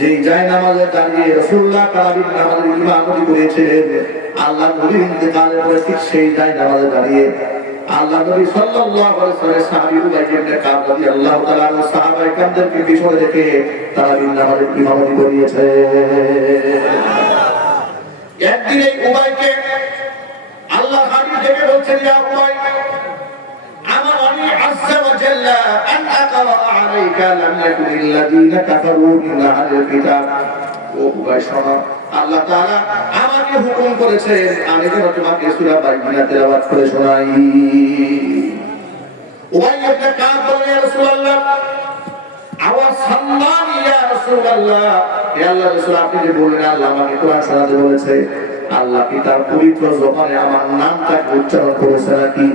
যেই যায় নামাজে দাঁড়িয়ে রসুল্লাহ তারাবির নামাজের ইমামতি করেছেন, আল্লাহ নবীর ইন্তেকালের পরে ঠিক সেই যায় নামাজে দাঁড়িয়ে আল্লাহ নবী সাল্লাল্লাহু আলাইহি নবী আল্লাহ সাহাবায়ে কামদেরকে পিছনে রেখে নামাজের ইমামতি করিয়েছে। একদিন এই আল্লাহ হাবিব বলছেন, ইয়া عز وجل أن أقرأ عليك لم يكن الذين كفروا من أهل الكتاب ও উবাই শোনো আল্লাহ তাআলা আমাকে হুকুম করেছেন আমি যেন তোমাকে সূরা বাইনা তেলাওয়াত করে শোনাই উবাই ইবনে কাব বলেন ইয়া রাসূলুল্লাহ আওয়াজ সাল্লানি ইয়া রাসূলুল্লাহ হে আল্লাহ রাসূল আপনি যে বললেন আল্লাহ আমাকে কোরআন শোনাতে বলেছে আল্লাহ কি তার পবিত্র জবানে আমার নামটাকে উচ্চারণ করেছে নাকি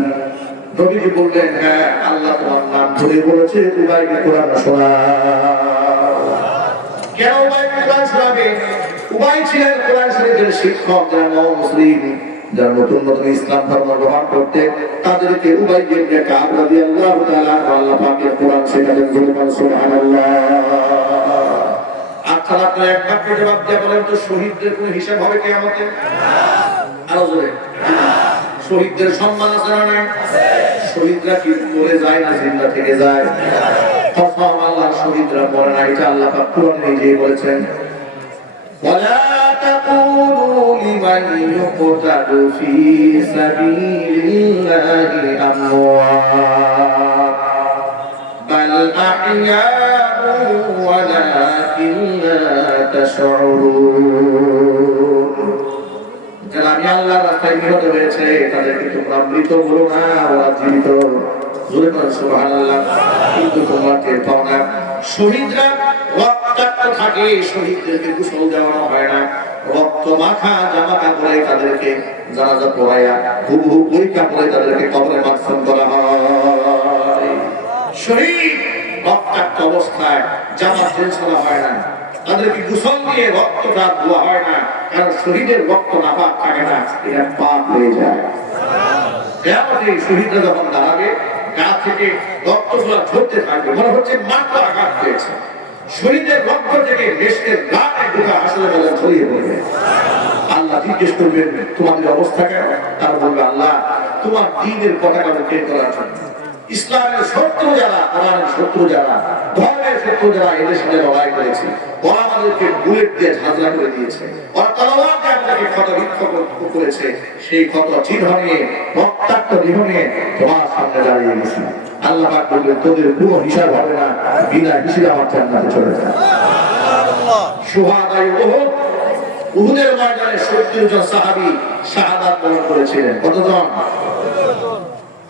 নবীজি বললেন হ্যাঁ আল্লাহ তোমার নাম ধরে বলেছে উবাইকে কোরআন শোনা। কেন উবাইকে কোরআন শোনাবে? উবাই ছিলেন কোরআন শরীফের শিক্ষক, যারা নও মুসলিম, যারা নতুন নতুন ইসলাম ধর্ম গ্রহণ করতে, তাদেরকে উবাই আল্লাহ কোরআন শেখালেন জুলমান এক দিয়ে বলেন তো, শহীদদের কোনো হিসাব হবে আরও জোরে। শহীদদের সম্মান আছে না নাই? শহীদরা কি মরে যায়, না জিন্দা থেকে যায়? কসম আল্লাহর শহীদরা মরে না, এটা আল্লাহ পাক কোরআন নিজেই বলেছেন। ওয়ালা আল্লাহ রাস্তায় নিহত হয়েছে, তাদেরকে তোমরা মৃত বলো না, ওরা জীবিত। কিন্তু টের পাও না। শহীদরা রক্তাক্ত থাকে, শহীদদেরকে গোসল দেওয়ানো হয় না। রক্ত মাখা, জামা কাপড়ে তাদেরকে পড়াইয়া কাপড়ে তাদেরকে কবরে করা হয়। শহীদ, রক্তাক্ত অবস্থায় জামা হয় না। তাদেরকে গোসল দিয়ে রক্তটা ধোয়া হয় না, কারণ শহীদের রক্ত না পাক থাকে না এটা পাপ হয়ে যায়। শহীদরা যখন দাঁড়াবে গা থেকে রক্তগুলো ঝরতে থাকবে, মনে হচ্ছে মাত্র আঘাত পেয়েছে শহীদের রক্ত থেকে দেশের ঢুকা আসলে বলে ছড়িয়ে পড়বে। আল্লাহ জিজ্ঞেস করবেন, তোমাদের অবস্থা কেন তারা বলবে, আল্লাহ, তোমার দিনের পতাকা মুখে করার জন্য ইসলামের শত্রু যারা কোরআনের শত্রু যারা, ধর্মের শত্রু যারা এদের সাথে লড়াই করেছে, ওরা আমাদেরকে বুলেট দিয়ে ঝাঁঝরা করে দিয়েছে। ওরা তলোয়ার দিয়ে আমাদেরকে ক্ষত বিক্ষত করেছে। সেই ক্ষত চিহ্ন নিয়ে রক্তাক্ত তোমার সামনে দাঁড়িয়ে গেছি আল্লাহ পাক বলবেন তোদের কোনো হিসাব হবে না, বিনা হিসেবে আমার জান্নাতে চলে যায় সুহাদাই উহুদ, উহুদের ময়দানে 70 জন সাহাবী শাহাদাত বরণ করেছিলেন। কতজন?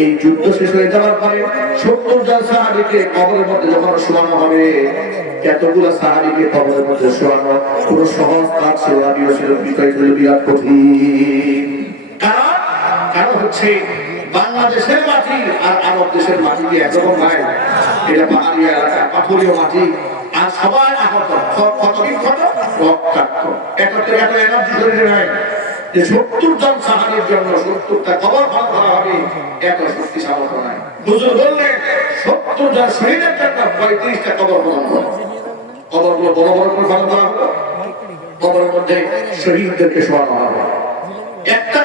এই যুদ্ধ শেষ হয়ে যাওয়ার পরে সত্তর জন সাহাবিকে কবরের মধ্যে যখন শোয়ানো হবে, এতগুলো সাহাবিকে কবরের মধ্যে শোয়ানো কোন সহজ কাজ ছিল না ছিল বিষয় ছিল বিরাট কঠিন। কারণ হচ্ছে বাংলাদেশের মাটি আর আরব দেশের মাটি কি একরকম নাই? এটা পাহাড়ি এলাকা, পাথরীয় মাটি, আর সবাই আহত রক্তাক্ত। এত এত এনার্জি শরীরে নাই। যে সত্তর জন সাহাবির জন্য সত্তরটা কবর ভাগ করা হবে শহীদদেরকে শোয়ানো হবে। একটা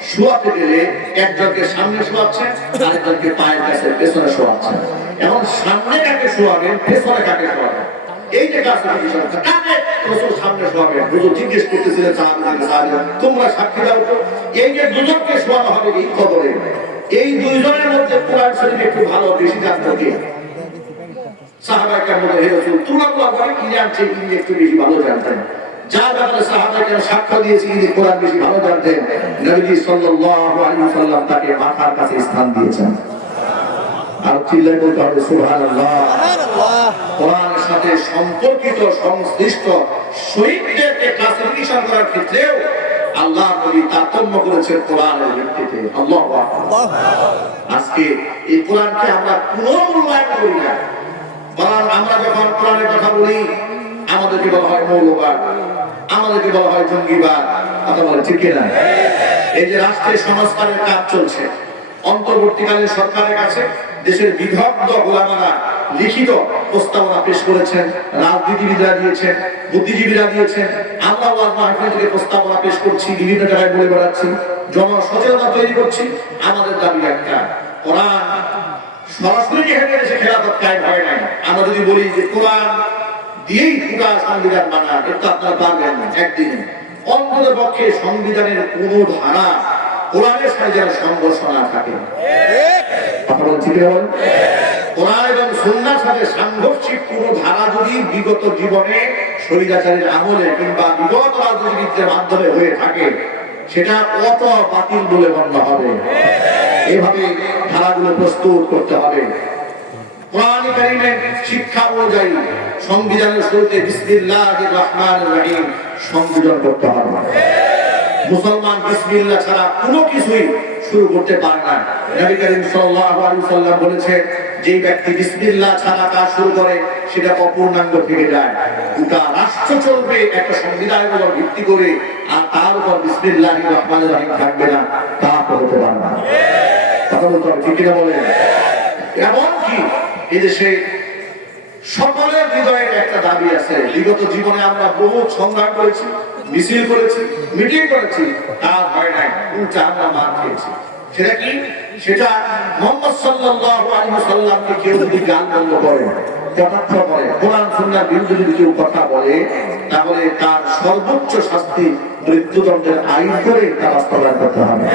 শোয়াতে গেলে একজনকে সামনে শোয়াচ্ছে, আরেকজনকে পায়ের কাছে পেছনে শোয়াচ্ছে। এখন সামনে কাকে শোয়াবেন পেছনে কাকে শোয়াবেন এই কাজ কাকে? রসুল সামনে শোয়াবেন হুজুর জিজ্ঞেস করতেছিলেন সাহাবীদের সাহাবী তোমরা সাক্ষী দাও এই যে দুজনকে শোয়ানো হবে এই কবরে এই দুইজনের মধ্যে কোরআন শরীফ একটু ভালো বেশি জানতো কে সাহাবাই কেন হে রসুল তুলনা করে কি জানছে ইনি একটু বেশি ভালো জানতেন? যার ব্যাপারে সাহাবাই কেন সাক্ষ্য দিয়েছে ইনি কোরআন বেশি ভালো জানতেন। নবীজি সাল্লাল্লাহু আলাইহি ওয়াসাল্লাম তাকে মাথার কাছে স্থান দিয়েছেন। আর চিল্লাই বলতে হবে সুবহানাল্লাহ। কোরআন সাথে সম্পর্কিত, সংশ্লিষ্ট শহীদদেরকে ক্লাসিফিকেশন করার ক্ষেত্রেও আল্লাহ নবী তারতম্য করেছেন কোরআনের ভিত্তিতে। আল্লাহ আজকে এই কোরআনকে আমরা কোনো মূল্যায়ন করি না। বরং আমরা যখন কোরআনের কথা বলি, আমাদেরকে বলা হয় মৌলবাদ, আমাদেরকে বলা হয় জঙ্গিবাদ, কথা বলে ঠিক কিনা? এই যে রাষ্ট্রের সংস্কারের কাজ চলছে, অন্তর্বর্তীকালীন সরকারের কাছে দেশের বিভক্ত গোলামারা লিখিত প্রস্তাবনা পেশ করেছেন রাজনীতিবিদরা দিয়েছেন বুদ্ধিজীবীরা দিয়েছেন। আমরা ওয়াজ মাহফিল থেকে প্রস্তাবনা পেশ করছি বিভিন্ন জায়গায় বলে বেড়াচ্ছি জনসচেতনতা তৈরি করছি। আমাদের দাবি একটা কোরআন সরাসরি যেখানে এসে খেলাফত কায়েম হয় নাই। আমরা যদি বলি যে কোরআন দিয়েই পুরা সংবিধান এটা আপনারা পারবেন না একদিনে। অন্তত পক্ষে সংবিধানের কোন ধারা কোরআনের সাথে যেন সংঘর্ষ না থাকে। কথা বলছি কি বলেন? কোরআন এবং সুন্নার সাথে সাংঘর্ষিক কোন ধারা যদি বিগত জীবনে স্বৈরাচারের আমলে কিংবা বিগত রাজনীতিবিদদের মাধ্যমে হয়ে থাকে, সেটা কত বাতিল বলে গণ্য হবে। এভাবে ধারাগুলো প্রস্তুত করতে হবে। কোরআন শিক্ষা অনুযায়ী সংবিধানের শুরুতে বিসমিল্লাহির রহমানির রহিম সংযোজন করতে হবে। মুসলমান বিসমিল্লাহ ছাড়া কোনো কিছুই শুরু করতে পারে না। নবী করিম সাল্লাল্লাহু আলাইহি সাল্লাম বলেছেন যে ব্যক্তি বিসমিল্লাহ ছাড়া কাজ শুরু করে, সেটা অপূর্ণাঙ্গ থেকে যায়। গোটা রাষ্ট্র চলবে একটা সংবিধানের উপর ভিত্তি করে, আর তার উপর বিসমিল্লাহির রহমানির রহিম থাকবে না, তা তো হতে পারে না। কথা বলতে হবে, ঠিক কিনা বলেন? এমনকি এই যে সেই সকলের হৃদয়ের একটা দাবি আছে, বিগত জীবনে আমরা বহু সংগ্রাম করেছি মিছিল করেছি, মিটিং করেছি, তার হয় নাই উল্টা আমরা মার খেয়েছি। সেটা কি? সেটা মোহাম্মদ সাল্লাল্লাহু আলাইহি ওয়াসাল্লামকে কেউ যদি গান বন্ধ করে করে, কোরআন সুন্নাহর বিরুদ্ধে যদি কেউ কথা বলে, তাহলে তার সর্বোচ্চ শাস্তি মৃত্যুদণ্ডের আইন করে তা বাস্তবায়ন করতে হবে।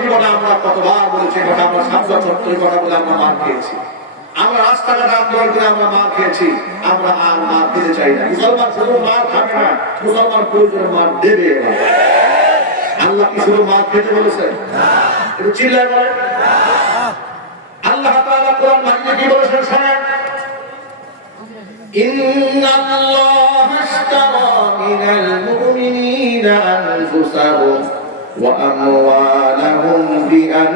জীবনে আমরা কতবার বলেছি কথা আমরা সাতটা চত্বরের কথা বলে আমরা মার খেয়েছি। আমরা রাস্তাঘাটে আন্দোলন করে আমরা মার খেয়েছি আমরা আর মার খেতে চাই না মুসলমান শুধু মার খাবে না মুসলমান প্রয়োজনে মার দেবে এবার। আল্লাহ কি শুধু মার খেতে বলেছে একটু চিল্লায় বলেন আল্লাহ তাআলা কোরআন মাজিদে কি বলেছেন শোনেন إن الله اشترى من المؤمنين أنفسهم وأموالهم بأن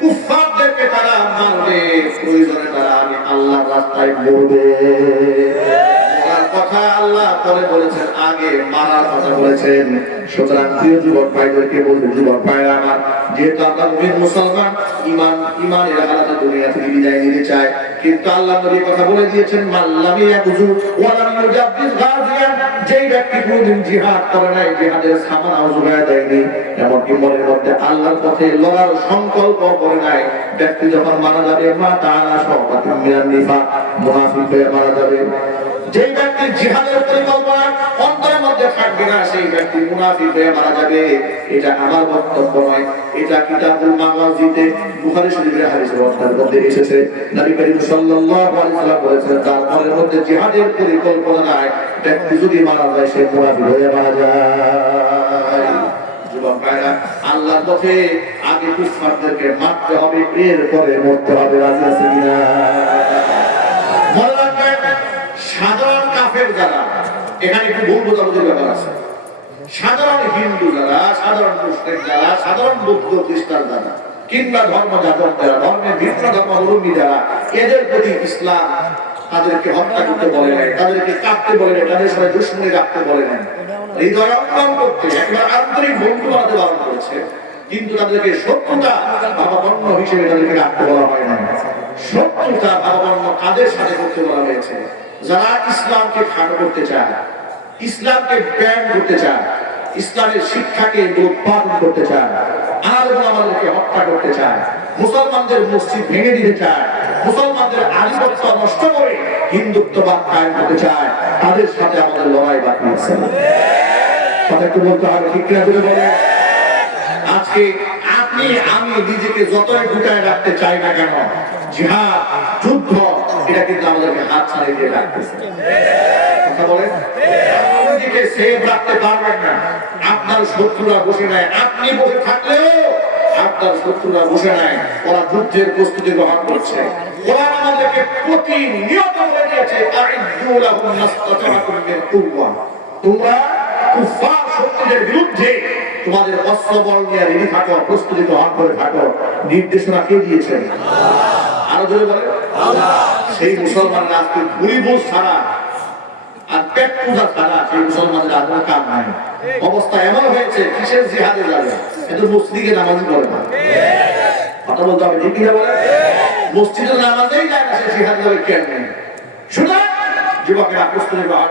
কুফফারদেরকে তারা মারবে প্রয়োজনে তারা আমি আল্লাহর রাস্তায় মরবে। কথা আল্লাহ পরে বলেছেন, আগে মারার কথা বলেছেন। সুতরাং প্রিয় যুবক ভাইদেরকে বলতে যুবক ভাইরা আমার, যেহেতু আমরা মুমিন মুসলমান ইমান ইমানের হালাতে দুনিয়া থেকে বিদায় নিতে চায়, কিন্তু আল্লাহ নবী কথা বলে দিয়েছেন মাল্লামি ইয়াবুজু ওয়ালাম ইউজাব্বিজ গাজিয়ান যেই ব্যক্তি কোনদিন জিহাদ করে নাই, জিহাদের সামানাও জোগায় দেয়নি। এমনকি মনের মধ্যে আল্লাহর পথে লড়ার সংকল্প করে নাই। ব্যক্তি যখন মারা যাবে, মা তাআলা সহপাতি মিনান নিফাক মুনাফিক হয়ে মারা যাবে। যেই ব্যক্তি জিহাদের পরিকল্পনা অন্তরের মধ্যে থাকবে না, সেই ব্যক্তি মুনাফিক হয়ে মারা যাবে। এটা আমার বক্তব্য নয়, এটা কিতাবুল মাগাজিতে, বুখারী শরীফের হাদিসের অর্থের মধ্যে এসেছে। নবী করিম সাল্লাল্লাহু আলাইহি সাল্লাম বলেছেন, তার মনের মধ্যে জিহাদের পরিকল্পনা নাই, ব্যক্তি যদি মারা যায়, সে মুনাফিক হয়ে মারা যায়। পথে আগে কুফফারদেরকে মারতে হবে, এরপরে মরতে হবে, রাজি আছে কিনা মনে রাখবেন সাধারণ যারা এখানে একটু ভুল বোঝাবুঝির ব্যাপার আছে। সাধারণ হিন্দু যারা, সাধারণ মুসলিম যারা, সাধারণ বৌদ্ধ খ্রিস্টান যারা, কিংবা ধর্ম যাজক যারা ধর্মের ভিন্ন ধর্মাবলম্বী যারা, এদের প্রতি ইসলাম তাদেরকে হত্যা করতে বলে নাই, তাদেরকে কাঁপতে বলে নাই, তাদের সাথে দুশ্মনী রাখতে বলে নাই। হৃদয় অঙ্গন করতে, একবার আন্তরিক বন্ধু বানাতে বারণ করেছে, কিন্তু তাদেরকে শত্রুতা ভাবাপন্ন হিসেবে তাদেরকে রাখতে বলা হয় না শত্রুতা ভাবাপন্ন কাদের সাথে করতে বলা হয়েছে? যারা ইসলামকে খাটো করতে চায় ইসলামকে ব্যান করতে চায় ইসলামের শিক্ষাকে উৎপাদন করতে চায় আমাদেরকে হত্যা করতে চায় মুসলমানদের মসজিদ ভেঙে দিতে চায় মুসলমানদের আধিপত্য নষ্ট করে হিন্দুত্ববাদ করতে চায় তাদের সাথে আমাদের লড়াই বাকি আছে। কথা একটু বলতে হবে, ঠিক বলে? আজকে আপনি, আমি নিজেকে যতই গুটায় রাখতে চাই না কেন, জিহাদ, যুদ্ধ এটা কিন্তু আমাদেরকে হাত ছাড়িয়ে দিয়ে রাখতেছে কথা বলেন? সেভ রাখতে পারবেন না। আপনার শত্রুরা বসে নাই আপনি বসে থাকলেও আপনার শত্রুরা বসে নাই ওরা যুদ্ধের প্রস্তুতি গ্রহণ করছে। ওরা আমাদেরকে প্রতিনিয়ত বলে দিয়েছে তোমরা কুফার বিরুদ্ধে তোমাদের অস্ত্র বল নিয়ে রেডি থাকো, প্রস্তুতি গ্রহণ করে থাকো। নির্দেশনা কে দিয়েছেন? আরও জোরে বলে সেই মুসলমানরা আজকে ভুরিভোজ ছাড়া আর পেট পূজা ছাড়া সেই মুসলমানদের আর কাম নাই। অবস্থা এমন হয়েছে, কিসের জিহাদে যাবে কিন্তু মসজিদে নামাজই পড়ে না। কথা বলতে হবে, ঠিক কিনা বলে মসজিদে নামাজেই যায় না, সে জিহাদে যাবে কেন?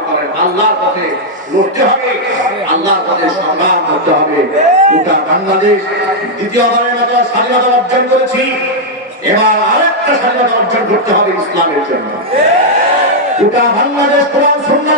করেন, আল্লাহর পথে লড়তে হবে, আল্লাহর পথে সংগ্রাম করতে হবে। গোটা বাংলাদেশ দ্বিতীয়বারের মতো স্বাধীনতা অর্জন করেছি। এবার আরেকটা স্বাধীনতা অর্জন করতে হবে ইসলামের জন্য। গোটা বাংলাদেশ কোরআন সুন্নাহ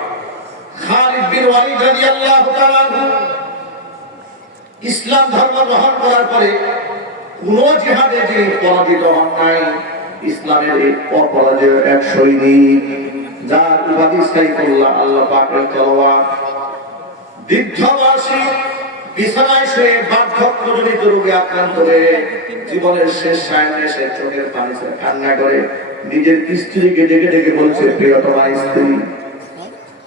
ইসলাম ধর্ম গ্রহণ করার পরে কোন জিহাদে যে পরাজিত হন নাই, ইসলামের এই অপরাজেয় এক সৈনিক, যার উপাধি সাইফুল্লাহ, আল্লাহ পাকের তলোয়ার। দীর্ঘবাসী বিছানায় শুয়ে বার্ধক্যজনিত রোগে আক্রান্ত হয়ে জীবনের শেষ সায়নে সে চোখের পানি কান্না করে নিজের স্ত্রীকে ডেকে ডেকে বলছে, প্রিয়তমা স্ত্রী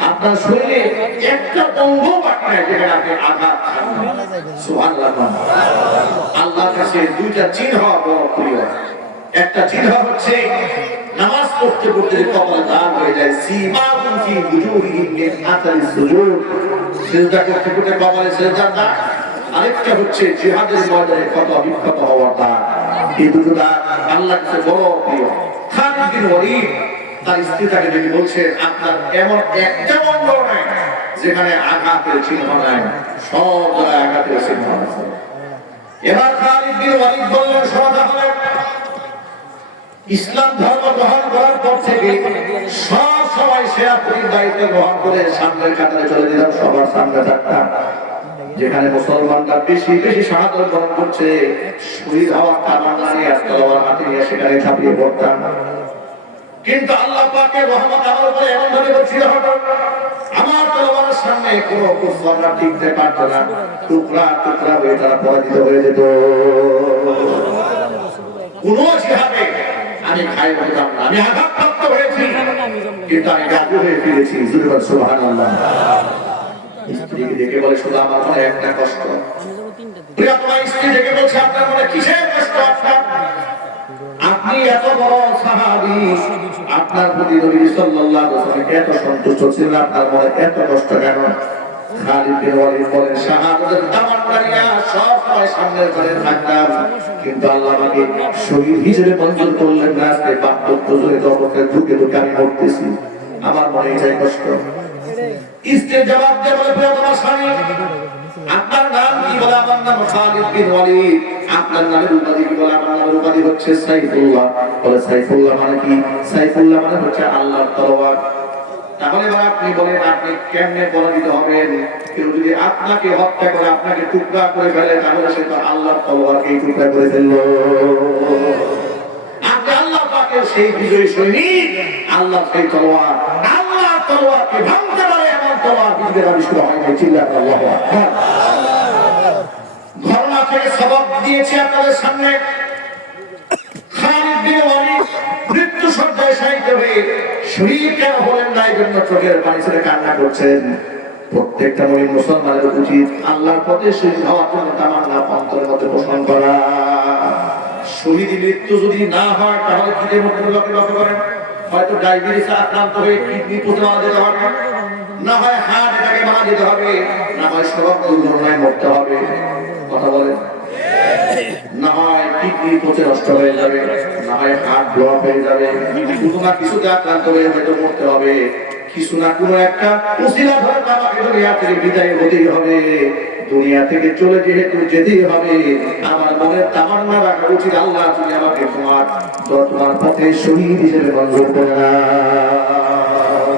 আপনার শরীরে একটা অঙ্গ বাকি যেখানে আপনি আঘাত খান আল্লাহর কাছে দুইটা চিহ্ন বড় প্রিয়। একটা চিহ্ন হচ্ছে, নামাজ পড়তে পড়তে কপাল দাগ হয়ে যায় সীমা ফি বুজুহিহিম মিন আতারি সুজুদ। করতে করতে কপালে সিজদার দাগ। আরেকটা হচ্ছে, জিহাদের ময়দানে কত বিক্ষত হওয়ার দাগ। এই দুটো দাগ আল্লাহর কাছে বড় প্রিয়। খালিদ বিন তার স্ত্রী তাকে যদি বলছেন আপনার এমন একটা অঙ্গ নাই যেখানে আঘাতের চিহ্ন নাই। সব জায়গায় আঘাতের চিহ্ন আছে। এবার খালিদ বিন ওয়ালিদ বললেন, শোনা তাহলে, ইসলাম ধর্ম গ্রহণ করার পর থেকে সব সময় সেনাপতির দায়িত্ব গ্রহণ করে সামনের কাতারে চলে দিলাম সবার সামনে থাকতাম। যেখানে মুসলমানরা বেশি বেশি সাহায্য গ্রহণ করছে, শহীদ হওয়ার তামান্না নিয়ে তলোয়ার হাতে নিয়ে সেখানে ঝাঁপিয়ে পড়তাম। কিন্তু আল্লাহ পাকের রহমত আমার উপরে এমন ভাবে বলছিল, আমার তলোয়ারের সামনে কোনো কুফাররা টিকতে পারতো না। টুকরা টুকরা হয়ে তারা পরাজিত হয়ে যেত। কোন জিহাদে আমি খাই হতাম না, আমি আঘাতপ্রাপ্ত হয়েছি। কিন্তু আমি গাজু হয়ে ফিরেছি জুরবার সুবহানাল্লাহ। স্ত্রীকে দেখে বলে, শুধু আমার মনে একটা কষ্ট। স্ত্রী দেখে বলছে, আপনার মনে কিসের কষ্ট আপনার? আপনি এত বড় আপনার প্রতি নবী সাল্লাল্লাহু আলাইহি ওয়াসাল্লাম এত সন্তুষ্ট ছিলেন আপনার মনে এত কষ্ট কেন? খালিদ বিন ওয়ালিদ বলেন, শাহাদাতের নিয়ে সব সময় সামনে ঘরে থাকতাম। কিন্তু আল্লাহ আমাকে শহীদ হিসেবে মঞ্জুর করলেন না, আজকে বার্ধক্যজনিত অবস্থায় ঢুকে ঢুকে আমি মরতেছি। আমার মনে চাই কষ্ট। স্ত্রীর জবাব দিয়ে বলে তোমার স্বামী বলে মানে মানে হচ্ছে আল্লাহর তলোয়ার। তাহলে এবার আপনি বলেন কেমনে পরাজিত হবেন? কেউ আপনাকে হত্যা করে, আপনাকে টুকরা করে ফেলে, তাহলে সে তো আল্লাহর তলোয়ারকে টুকরা সেই বিজয়ী সৈনিক আল্লাহ সেই তলোয়ার। আল্লাহ তলোয়ারকে ভাঙতে পারে, এমন তলোয়ার আবিষ্কার হয় নাই। চিল্লাত আল্লাহ থেকে সবক দিয়েছি আপনাদের সামনে। না এই জন্য চোখের পানি ছেড়ে শহীদ মৃত্যু যদি না হয়, তাহলে কিদের মধ্যে লক্ষ্য লক্ষ্য করেন? হয়তো ডায়াবেটিসে আক্রান্ত হয়ে কিডনি যেতে হবে। না হয় হার্ট এটাকে মারা যেতে হবে। না হয় সড়ক দুর্ঘটনায় মরতে হবে। কথা বলেন না হয় কিডনি পচে নষ্ট হয়ে যাবে, না হয় হার্ট ব্লক হয়ে যাবে। কিছু না কিছুতে আক্রান্ত হয়ে হয়তো মরতে হবে। কিছু না কোনো একটা উসিলা ধরে আমাকে দুনিয়া থেকে বিদায় হতেই হবে। দুনিয়া থেকে চলে যেহেতু যেতেই হবে। আমার মনের তামান্না রাখা উচিত আল্লাহ তুমি আমাকে তোমার তোমার পথে শহীদ হিসেবে মঞ্জুর করে নাও।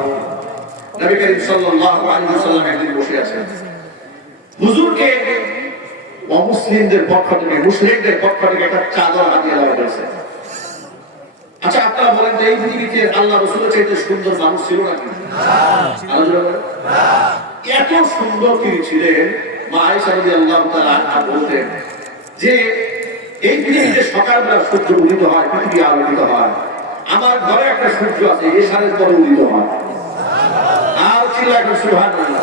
নবী করিম সাল্লাল্লাহু আলাইহি ওয়াসাল্লাম একদিন বসে আছেন। হুজুরকে অমুসলিমদের পক্ষ থেকে মুসলিমদের পক্ষ থেকে একটা চাদর হাতিয়ে দেওয়া হয়েছে। আচ্ছা আপনারা বলেন তো এই পৃথিবীতে আল্লাহ রসুলের চাইতে সুন্দর মানুষ ছিল আলোচনা করেন। এত সুন্দর তিনি ছিলেন মা আয়েশা রাদিয়াল্লাহু তাআলা আনহা বলতেন যে এই পৃথিবীতে সকালবেলা সূর্য উদিত হয় পৃথিবী আলোকিত হয়। আমার ঘরে একটা সূর্য আছে এ সারের পরে উদিত হয়। আর ছিল এখন সুবহানাল্লাহ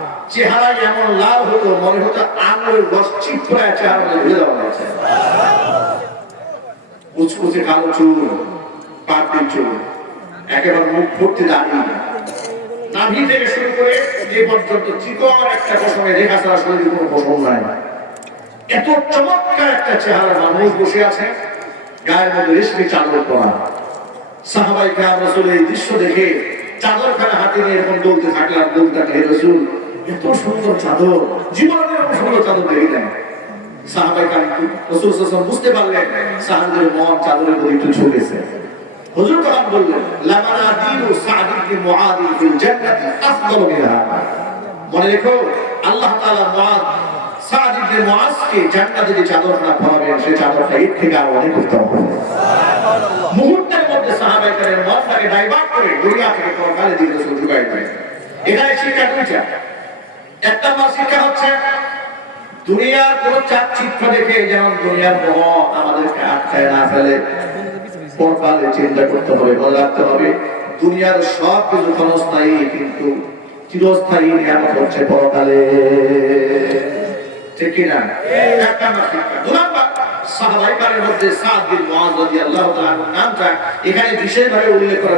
চেহারায় এমন লাল হতো মনে হতো আঙুলের রস চিপড়ায় চেহারা ভুলে দেওয়া হয়েছে কুচকুচে কালো চুল পাটির চুল, একেবারে মুখ ভর্তি দাঁড়িয়ে নাভি থেকে শুরু করে এ পর্যন্ত চিকন একটা পশমে রেখা ছাড়া শরীরে কোনো পশম নাই। এত চমৎকার একটা চেহারা মানুষ বসে আছে, গায়ের মধ্যে রেশমি চাদর পরা। সাহাবাই গ্রাম রসুল এই দৃশ্য দেখে চাদর খানা হাতে নিয়ে এরকম দৌড়তে থাকলাম দৌড়তে থাকলে রসুল এত সুন্দর চাদর, জীবনে এরকম সুন্দর চাদর দেখি নাই। সাহাবাই গ্রাম রসুল সাল্লাম বুঝতে পারলেন, সাহাবাদের মন চাদরের প্রতি একটু ঝুঁকেছে। হুজুর তখন বললেন লামানা দিনু সাদ ইবনে মুআদি ফিল জান্নাতি আফদালু মিনহা মনে রেখো, আল্লাহ তাআলা মুআদ, সাদ ইবনে মুআজকে জান্নাতে যে চাদরখানা পরাবেন সেই চাদরটা এর থেকে আরও অনেক উত্তম হবে। মুহূর্তের মধ্যে সাহাবাই করেন মনটাকে ডাইভার্ট করে দুনিয়া থেকে পরকালে দিকে রসুল ঢুকাই দেয় এখানে শিক্ষা দুইটা। এক নম্বর শিক্ষা হচ্ছে, দুনিয়ার কোন চাকচিত্র দেখে যেমন দুনিয়ার আমাদেরকে আটকায় না ফেলে পরকালে চিন্তা করতে হবে, মনে রাখতে হবে, দুনিয়ার সব কিছু ক্ষণস্থায়ী কিন্তু চিরস্থায়ী নিয়ামত হচ্ছে পরকালে ঠিক কিনা। সাহাবাইকারের মধ্যে নামটা এখানে বিশেষভাবে উল্লেখ করা।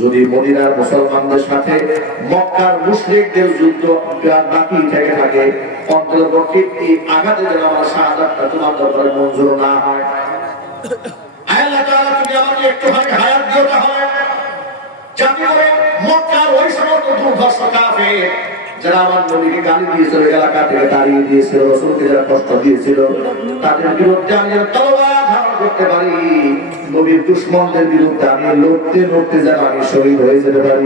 যদি মদিনার মুসলমানদের সাথে মক্কার মুশরিকদের যুদ্ধ বাকি থেকে থাকে, অন্তর্বর্তী এই আঘাতে যেন আমার শাহাদাতটা তোমার দরবারে মঞ্জুর না হয়। তাদের বিরুদ্ধে আমি তলোয়ার ধারণ করতে পারি নবীর দুশ্মনদের বিরুদ্ধে আমি লড়তে লড়তে যেন আমি শহীদ হয়ে যেতে পারি।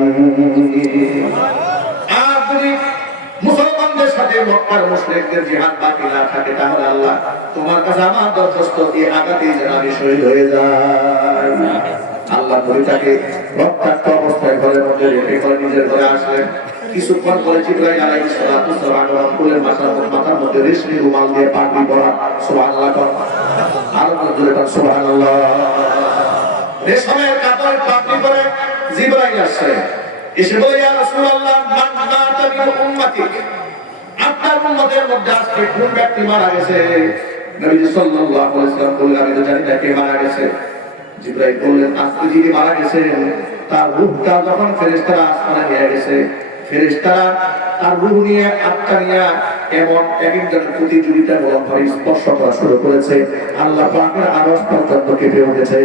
আল্লাহ মাথার মধ্যে রেশমি রুমাল দিয়ে রেশমের কাপড় পাপড়ি পরে জিবরাইল আসছে। এসে বলে, ইয়া রাসূলুল্লাহ, মান মাতা মিন উম্মতি। আপনার উম্মতের মধ্যে আজকে কোন ব্যক্তি মারা গেছে? নবী সাল্লাল্লাহু আলাইহি ওয়াসাল্লাম বললেন, আমি তো জানি না কে মারা গেছে। জিবরাইল বললেন, আজকে যিনি মারা গেছে তার রূহটা যখন ফেরেশতারা আসমানে নিয়ে গেছে ফেরেশতারা তার রূহ নিয়ে আত্মা নিয়ে এমন এক একজনের প্রতিযোগিতা মূলক ভাবে স্পর্শ করা শুরু করেছে। আল্লাহ পাকের আরশ পর্যন্ত কেঁপে উঠেছে।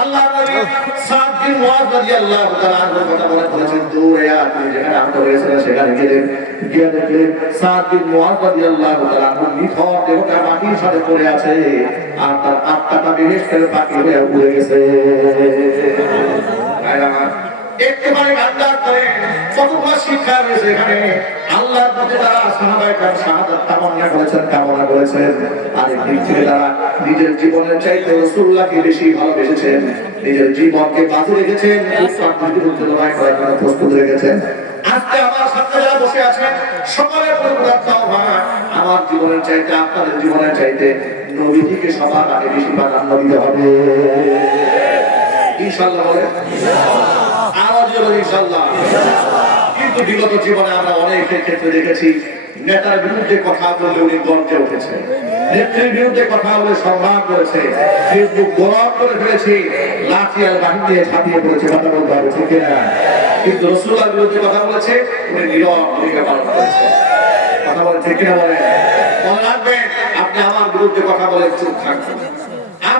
আল্লাহ নবী সাদ বিন মুআজ রাদিয়াল্লাহু তাআলা আনহুর কথা বলে বলেছেন দূরে আ যেখানে আহত হয়েছিলেন সেখানে গেলেন গিয়ে দেখলেন সাদ বিন মুআজ রাদিয়াল্লাহু তাআলা আনহু নিথর দেহটা মাটির সাথে পড়ে আছে আর তার আত্মাটা বেহেশতের পাখি হয়ে উড়ে গেছে। ভাই আমার, নিজের জীবনের চাইতে রাসূলুল্লাহকে বেশি ভালোবেসেছেন, নিজের জীবনকে বাজি রেখেছেন প্রস্তুত রেখেছেন। আজকে আমার যারা বসে আছেন, সকলের আমার জীবনের চাইতে, আপনাদের জীবনের চাইতে সবার আগে বেশি প্রাধান্য দিতে হবে। ইনশাআল্লাহ বলে ইনশাআল্লাহ। কিন্তু বিগত জীবনে আমরা অনেকের ক্ষেত্রে দেখেছি, নেতার বিরুদ্ধে কথা বললে উনি গর্জে উঠেছে। নেত্রীর বিরুদ্ধে কথা বলে সম্মান করেছে। ফেসবুক গরম করে ফেলেছে। লাঠি আর বাহিনী দিয়ে ছাপিয়ে পড়েছে, কথা বলতে হবে, ঠিক না কিন্তু রসুল্লাহর বিরুদ্ধে কথা বলেছে, উনি নীরব ভূমিকা পালন করেছে। কথা বলে ঠিক কিনা বলেন? মনে রাখবেন, আপনি আমার বিরুদ্ধে কথা বলে চুপ থাকবেন।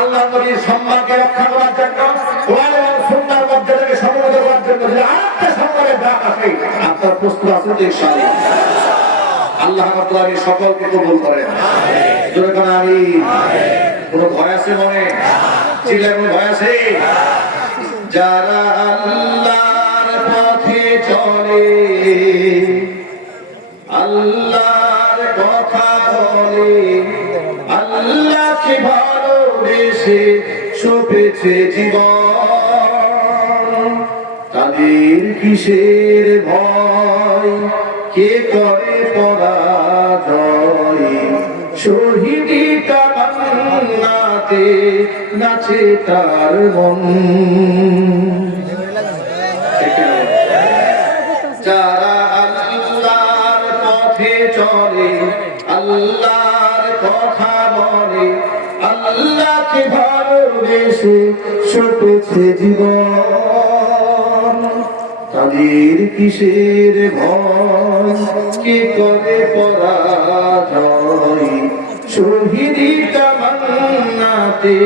আল্লাহ নবীর সম্মানকে রক্ষা করার জন্য কোরআন এবং সুন্নাহর মধ্যে থেকে করার জন্য যদি আরেকটা সম্মানের ডাক আসে আপনার প্রস্তুত আছেন তো ইনশাআল্লাহ। আল্লাহ রাব্বুল আলামিন সকলকে কবুল করেন। জোরে করে আমি কোনো ভয় আছে মনে? চিল্লায় কোনো ভয় আছে? যারা আল্লাহর পথে চলে আল্লাহর কথা বলে আল্লাহকে ভালোবেসে চোপেছে জীবন। তাদের কিসের ভয়? কে করে পরাজয়? শহীদি তাতে নাচে তার মন। আল্লাহকে ভালোবেসে সপেছে জীবন। তাদের কিসের ভয়? কে করে পরাজয়? শহীদি তামান্নাতে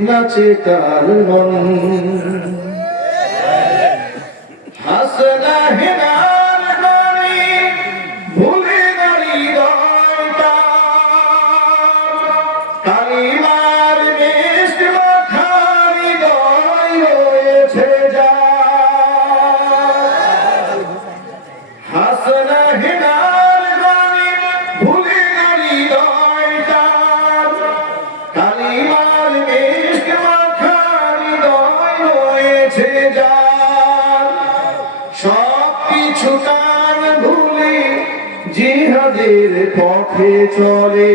নাচে তার মন। রয়েছে যা সব কিছু তার ভুলে জিহাদের পথে চলে?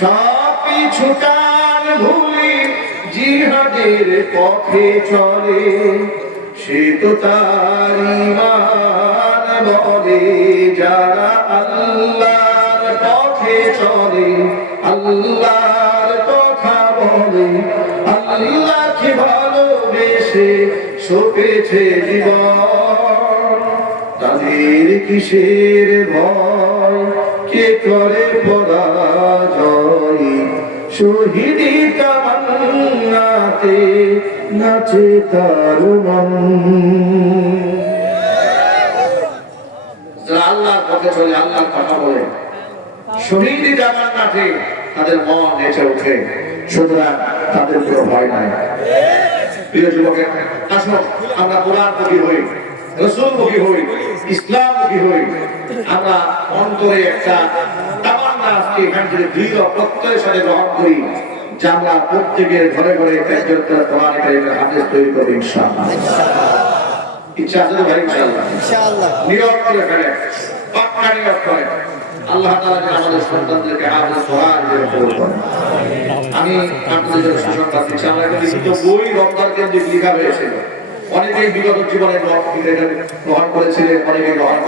সব কিছু তার ভুলে জিহাদের পথে চলে। সে তো তার ইমান বলে, যারা আল্লাহর পথে চলে, আল্লাহর কথা বলে। ভালোবেসে সপেছে জীবন। তাদের কিসের ভয়? কে করে পরাজয়? শহীদি তামান্নাতে নাচে তার মন। আল্লাহর পথে চলে, আল্লাহর কথা বলে, শহীদি জামান্নাতে তাদের মন নেচে ওঠে। সুতরাং তাদের কোনো ভয় নাই। প্রিয় যুবকের আসো আমরা কোরআন মুখী হই রসুল মুখী হই ইসলাম মুখী হই আমরা অন্তরে একটা তামান্না আজকে এখান থেকে দৃঢ় প্রত্যয়ের সাথে গ্রহণ করি যে আমরা প্রত্যেকের ঘরে ঘরে একজন করে কোরআন কারিমের হাদিস তৈরি করব ইনশাআল্লাহ। ইচ্ছা আছে ভাই? ইনশাআল্লাহ। নিয়ত করে ফেলে পাক্কা নিয়ত করে। আল্লাহ তাআলা আমাদের সন্তানদেরকে হাফেজ কোরআন দিয়ে কবুল করুন আমি আপনাদের একটা বই রমজান কেন্দ্রিক লেখা হয়েছিল অনেকেই বিগত জীবনে গ্রহণ করেছিলেন অনেকে গ্রহণ